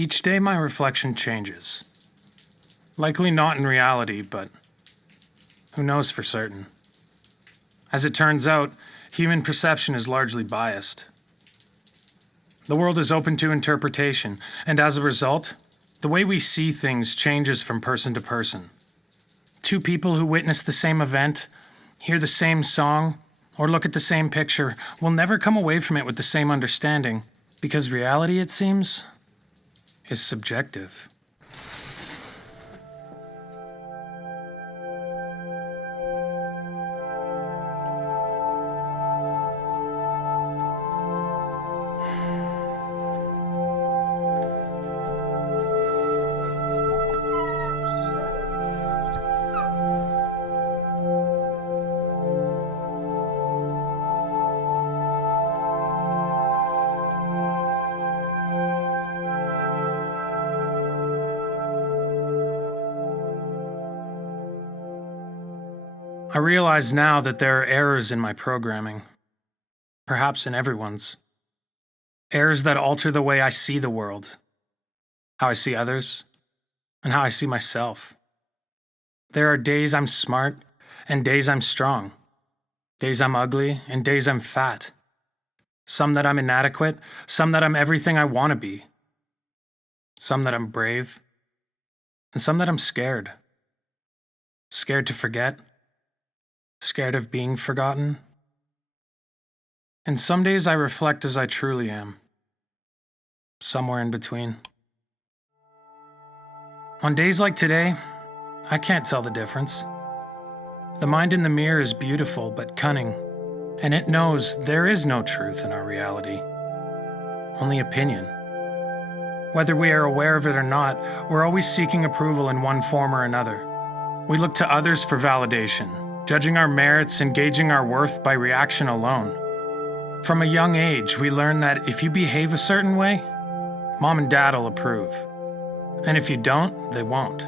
Each day my reflection changes. Likely not in reality, but who knows for certain. As it turns out, human perception is largely biased. The world is open to interpretation, and as a result, the way we see things changes from person to person. Two people who witness the same event, hear the same song, or look at the same picture will never come away from it with the same understanding, because reality, it seems, is subjective. I realize now that there are errors in my programming, perhaps in everyone's. Errors that alter the way I see the world, how I see others, and how I see myself. There are days I'm smart and days I'm strong, days I'm ugly and days I'm fat, some that I'm inadequate, some that I'm everything I want to be, some that I'm brave, and some that I'm scared. Scared to forget, scared of being forgotten. And some days I reflect as I truly am, somewhere in between. On days like today, I can't tell the difference. The mind in the mirror is beautiful but cunning, and it knows there is no truth in our reality, only opinion. Whether we are aware of it or not, we're always seeking approval in one form or another. We look to others for validation, judging our merits and gauging our worth by reaction alone. From a young age, we learn that if you behave a certain way, Mom and Dad will approve. And if you don't, they won't.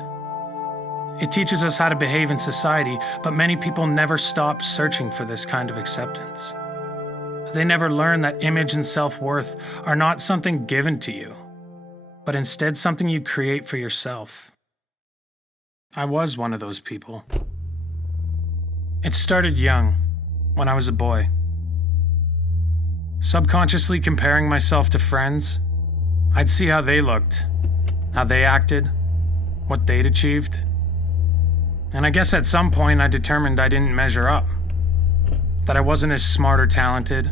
It teaches us how to behave in society, but many people never stop searching for this kind of acceptance. They never learn that image and self-worth are not something given to you, but instead something you create for yourself. I was one of those people. It started young, when I was a boy. Subconsciously comparing myself to friends, I'd see how they looked, how they acted, what they'd achieved. And I guess at some point I determined I didn't measure up. That I wasn't as smart or talented,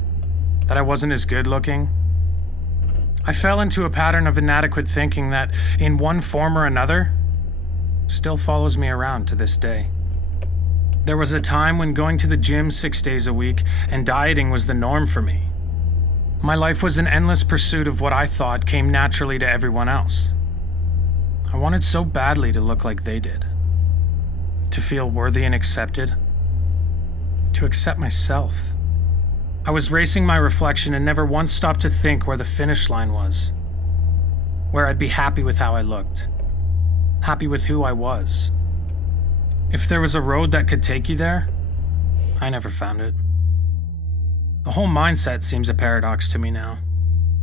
that I wasn't as good looking. I fell into a pattern of inadequate thinking that, in one form or another, still follows me around to this day. There was a time when going to the gym 6 days a week and dieting was the norm for me. My life was an endless pursuit of what I thought came naturally to everyone else. I wanted so badly to look like they did, to feel worthy and accepted, to accept myself. I was racing my reflection and never once stopped to think where the finish line was, where I'd be happy with how I looked, happy with who I was. If there was a road that could take you there, I never found it. The whole mindset seems a paradox to me now.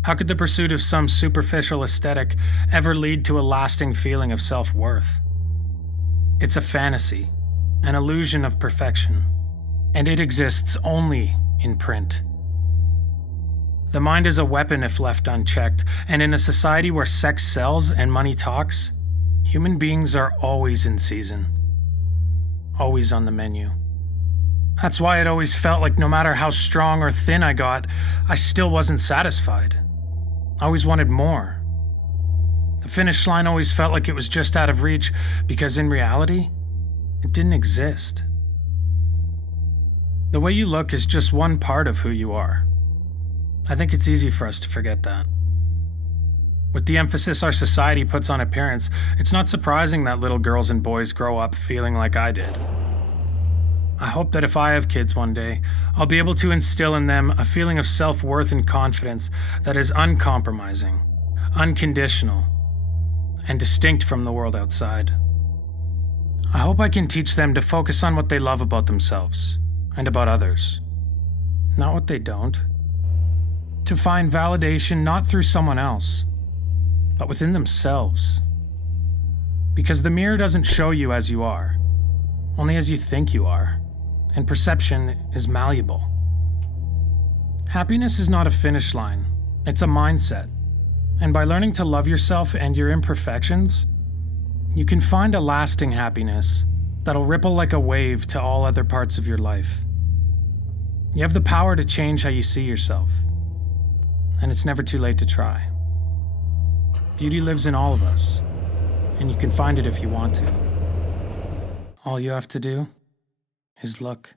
How could the pursuit of some superficial aesthetic ever lead to a lasting feeling of self-worth? It's a fantasy, an illusion of perfection, and it exists only in print. The mind is a weapon if left unchecked, and in a society where sex sells and money talks, human beings are always in season. Always on the menu. That's why it always felt like no matter how strong or thin I got, I still wasn't satisfied. I always wanted more. The finish line always felt like it was just out of reach because in reality, it didn't exist. The way you look is just one part of who you are. I think it's easy for us to forget that. With the emphasis our society puts on appearance, it's not surprising that little girls and boys grow up feeling like I did. I hope that if I have kids one day, I'll be able to instill in them a feeling of self-worth and confidence that is uncompromising, unconditional, and distinct from the world outside. I hope I can teach them to focus on what they love about themselves and about others, not what they don't. To find validation not through someone else, but within themselves. Because the mirror doesn't show you as you are, only as you think you are, and perception is malleable. Happiness is not a finish line, it's a mindset. And by learning to love yourself and your imperfections, you can find a lasting happiness that'll ripple like a wave to all other parts of your life. You have the power to change how you see yourself, and it's never too late to try. Beauty lives in all of us, and you can find it if you want to. All you have to do is look.